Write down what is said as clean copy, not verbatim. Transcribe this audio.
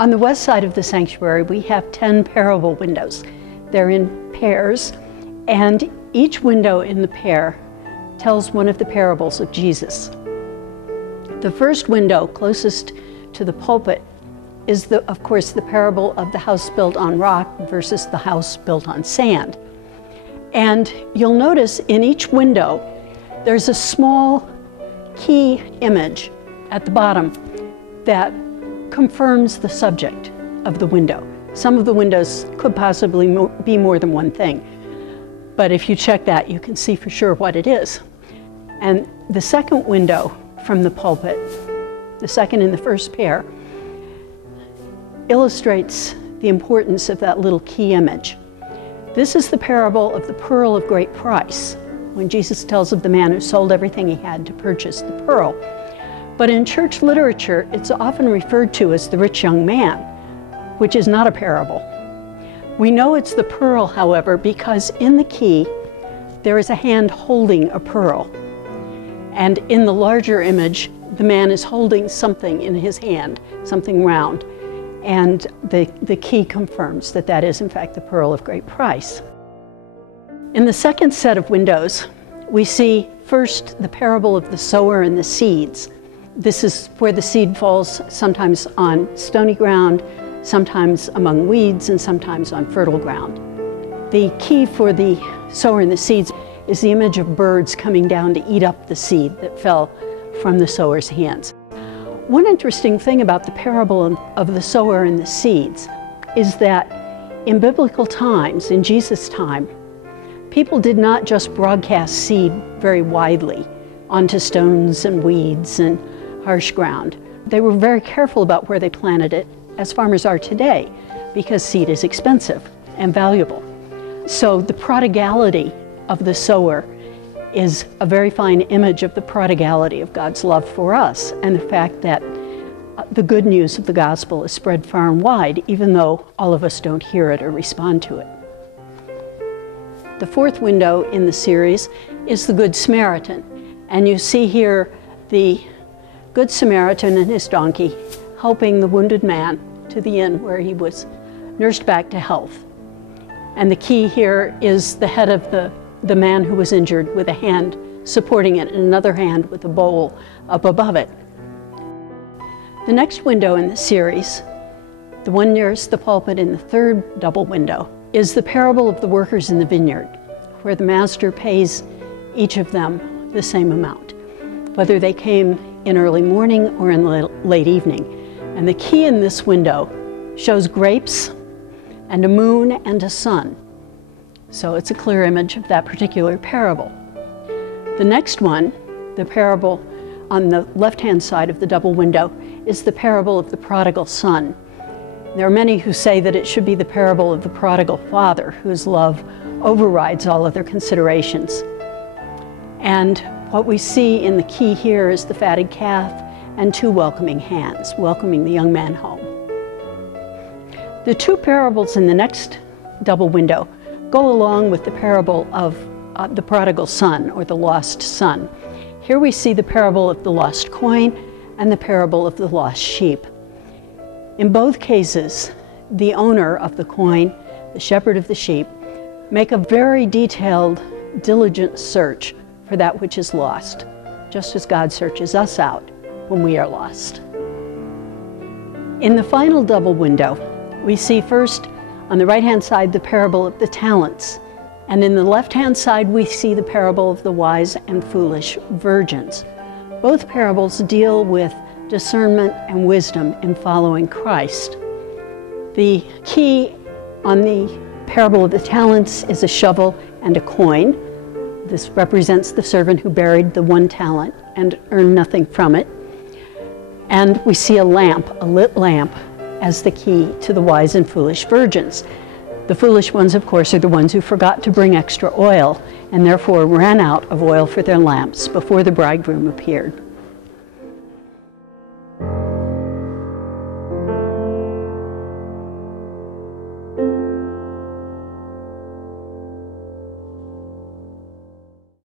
On the west side of the sanctuary, we have 10 parable windows. They're in pairs, and each window in the pair tells one of the parables of Jesus. The first window, closest to the pulpit, is, of course, the parable of the house built on rock versus the house built on sand. And you'll notice in each window, there's a small key image at the bottom that confirms the subject of the window. Some of the windows could possibly be more than one thing, but if you check that, you can see for sure what it is. And the second window from the pulpit, the second in the first pair, illustrates the importance of that little key image. This is the parable of the pearl of great price, when Jesus tells of the man who sold everything he had to purchase the pearl. But in church literature, it's often referred to as the rich young man, which is not a parable. We know it's the pearl, however, because in the key, there is a hand holding a pearl. And in the larger image, the man is holding something in his hand, something round. And the key confirms that that is, in fact, the pearl of great price. In the second set of windows, we see first the parable of the sower and the seeds. This is where the seed falls sometimes on stony ground, sometimes among weeds, and sometimes on fertile ground. The key for the sower and the seeds is the image of birds coming down to eat up the seed that fell from the sower's hands. One interesting thing about the parable of the sower and the seeds is that in biblical times, in Jesus' time, people did not just broadcast seed very widely onto stones and weeds and harsh ground. They were very careful about where they planted it, as farmers are today, because seed is expensive and valuable. So the prodigality of the sower is a very fine image of the prodigality of God's love for us, and the fact that the good news of the gospel is spread far and wide, even though all of us don't hear it or respond to it. The fourth window in the series is the Good Samaritan, and you see here the Good Samaritan and his donkey helping the wounded man to the inn where he was nursed back to health. And the key here is the head of the man who was injured, with a hand supporting it and another hand with a bowl up above it. The next window in the series, the one nearest the pulpit in the third double window, is the parable of the workers in the vineyard, where the master pays each of them the same amount, whether they came in early morning or in late evening. And the key in this window shows grapes and a moon and a sun. So it's a clear image of that particular parable. The next one, the parable on the left-hand side of the double window, is the parable of the prodigal son. There are many who say that it should be the parable of the prodigal father, whose love overrides all other considerations. And what we see in the key here is the fatted calf and two welcoming hands, welcoming the young man home. The two parables in the next double window go along with the parable of the prodigal son, or the lost son. Here we see the parable of the lost coin and the parable of the lost sheep. In both cases, the owner of the coin, the shepherd of the sheep, make a very detailed, diligent search for that which is lost, just as God searches us out when we are lost. In the final double window, we see first on the right-hand side the parable of the talents, and in the left-hand side we see the parable of the wise and foolish virgins. Both parables deal with discernment and wisdom in following Christ. The key on the parable of the talents is a shovel and a coin. This represents the servant who buried the one talent and earned nothing from it. And we see a lamp, a lit lamp, as the key to the wise and foolish virgins. The foolish ones, of course, are the ones who forgot to bring extra oil and therefore ran out of oil for their lamps before the bridegroom appeared.